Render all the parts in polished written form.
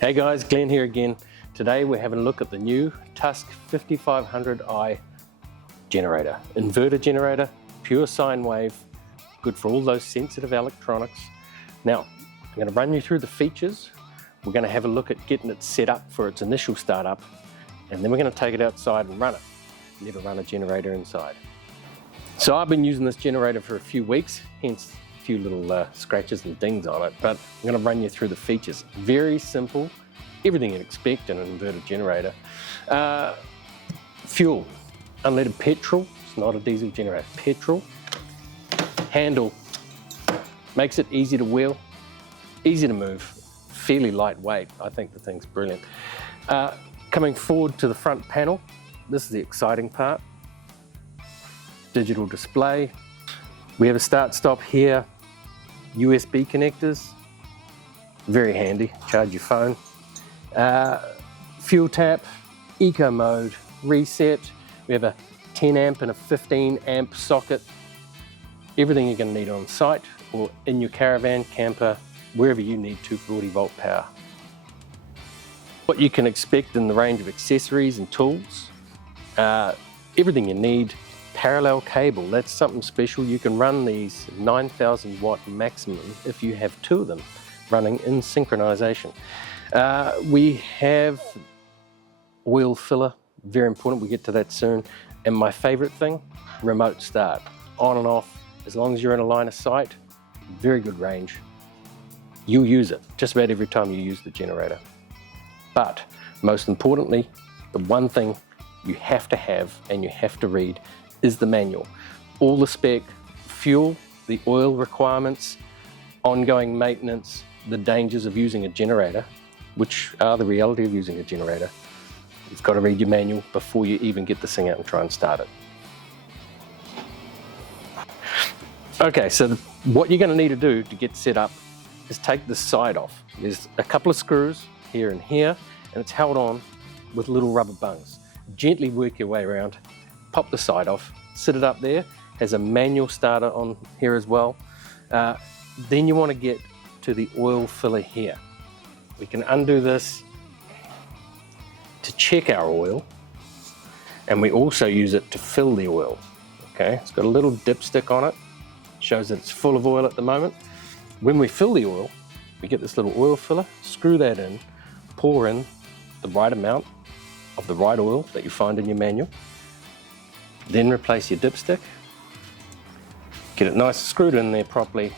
Hey guys, Glenn here again. Today we're having a look at the new Tusk 5500i generator. Inverter generator, pure sine wave, good for all those sensitive electronics. Now, I'm going to run you through the features. We're going to have a look at getting it set up for its initial startup, and then we're going to take it outside and run it. Never run a generator inside. So I've been using this generator for a few weeks, hence a few little scratches and dings on it, but I'm going to run you through the features. Very simple, everything you'd expect in an inverter generator. Fuel, unleaded petrol, it's not a diesel generator, petrol. Handle, makes it easy to wheel, easy to move, fairly lightweight. I think the thing's brilliant. Coming forward to the front panel, this is the exciting part. Digital display. We have a start-stop here, USB connectors, very handy, charge your phone. Fuel tap, eco mode, reset. We have a 10 amp and a 15 amp socket. Everything you're going to need on site or in your caravan, camper, wherever you need 240 volt power. What you can expect in the range of accessories and tools, everything you need. Parallel cable, that's something special. You can run these 9,000 watt maximum if you have two of them running in synchronization. We have oil filler, very important, we'll get to that soon. And my favorite thing, remote start, on and off, as long as you're in a line of sight, very good range. You'll use it just about every time you use the generator. But most importantly, the one thing you have to have and you have to read is the manual. All the spec, fuel, the oil requirements, ongoing maintenance, the dangers of using a generator, which are the reality of using a generator. You've got to read your manual before you even get this thing out and try and start it. Okay, so what you're going to need to do to get set up is take the side off. There's a couple of screws here and here, and it's held on with little rubber bungs. Gently work your way around. Pop the side off, sit it up there, has a manual starter on here as well. Then you want to get to the oil filler here. We can undo this to check our oil, and we also use it to fill the oil. Okay, it's got a little dipstick on it, shows that it's full of oil at the moment. When we fill the oil, we get this little oil filler, screw that in, pour in the right amount of the right oil that you find in your manual. Then replace your dipstick, get it nice screwed in there properly,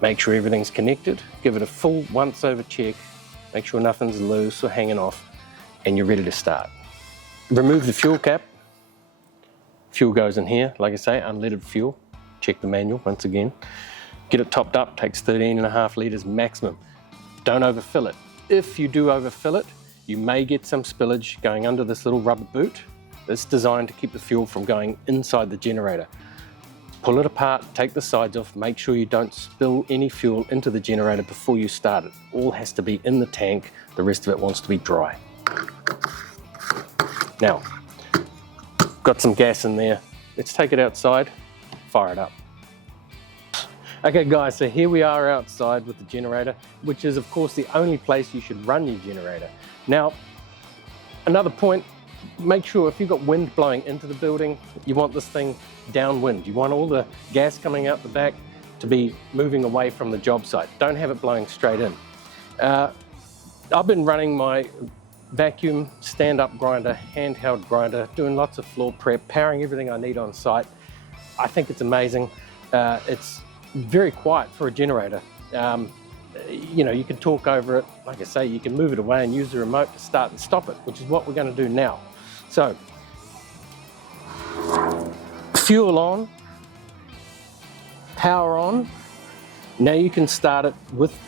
make sure everything's connected, give it a full once over check, make sure nothing's loose or hanging off, and you're ready to start. Remove the fuel cap, fuel goes in here, like I say, unleaded fuel, check the manual once again, get it topped up, takes 13.5 litres maximum, don't overfill it. If you do overfill it, you may get some spillage going under this little rubber boot. It's designed to keep the fuel from going inside the generator. Pull it apart, take the sides off, make sure you don't spill any fuel into the generator before you start it. All has to be in the tank, the rest of it wants to be dry. Now, got some gas in there. Let's take it outside, fire it up. Okay guys, so here we are outside with the generator, which is of course the only place you should run your generator. Now, another point, make sure if you've got wind blowing into the building, you want this thing downwind. You want all the gas coming out the back to be moving away from the job site. Don't have it blowing straight in. I've been running my vacuum stand-up grinder, handheld grinder, doing lots of floor prep, powering everything I need on site. I think it's amazing. It's very quiet for a generator. You know, you can talk over it. Like I say, you can move it away and use the remote to start and stop it, which is what we're going to do now. So, fuel on, power on. Now you can start it with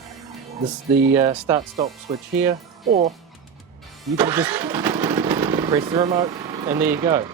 the start-stop switch here, or you can just press the remote and there you go.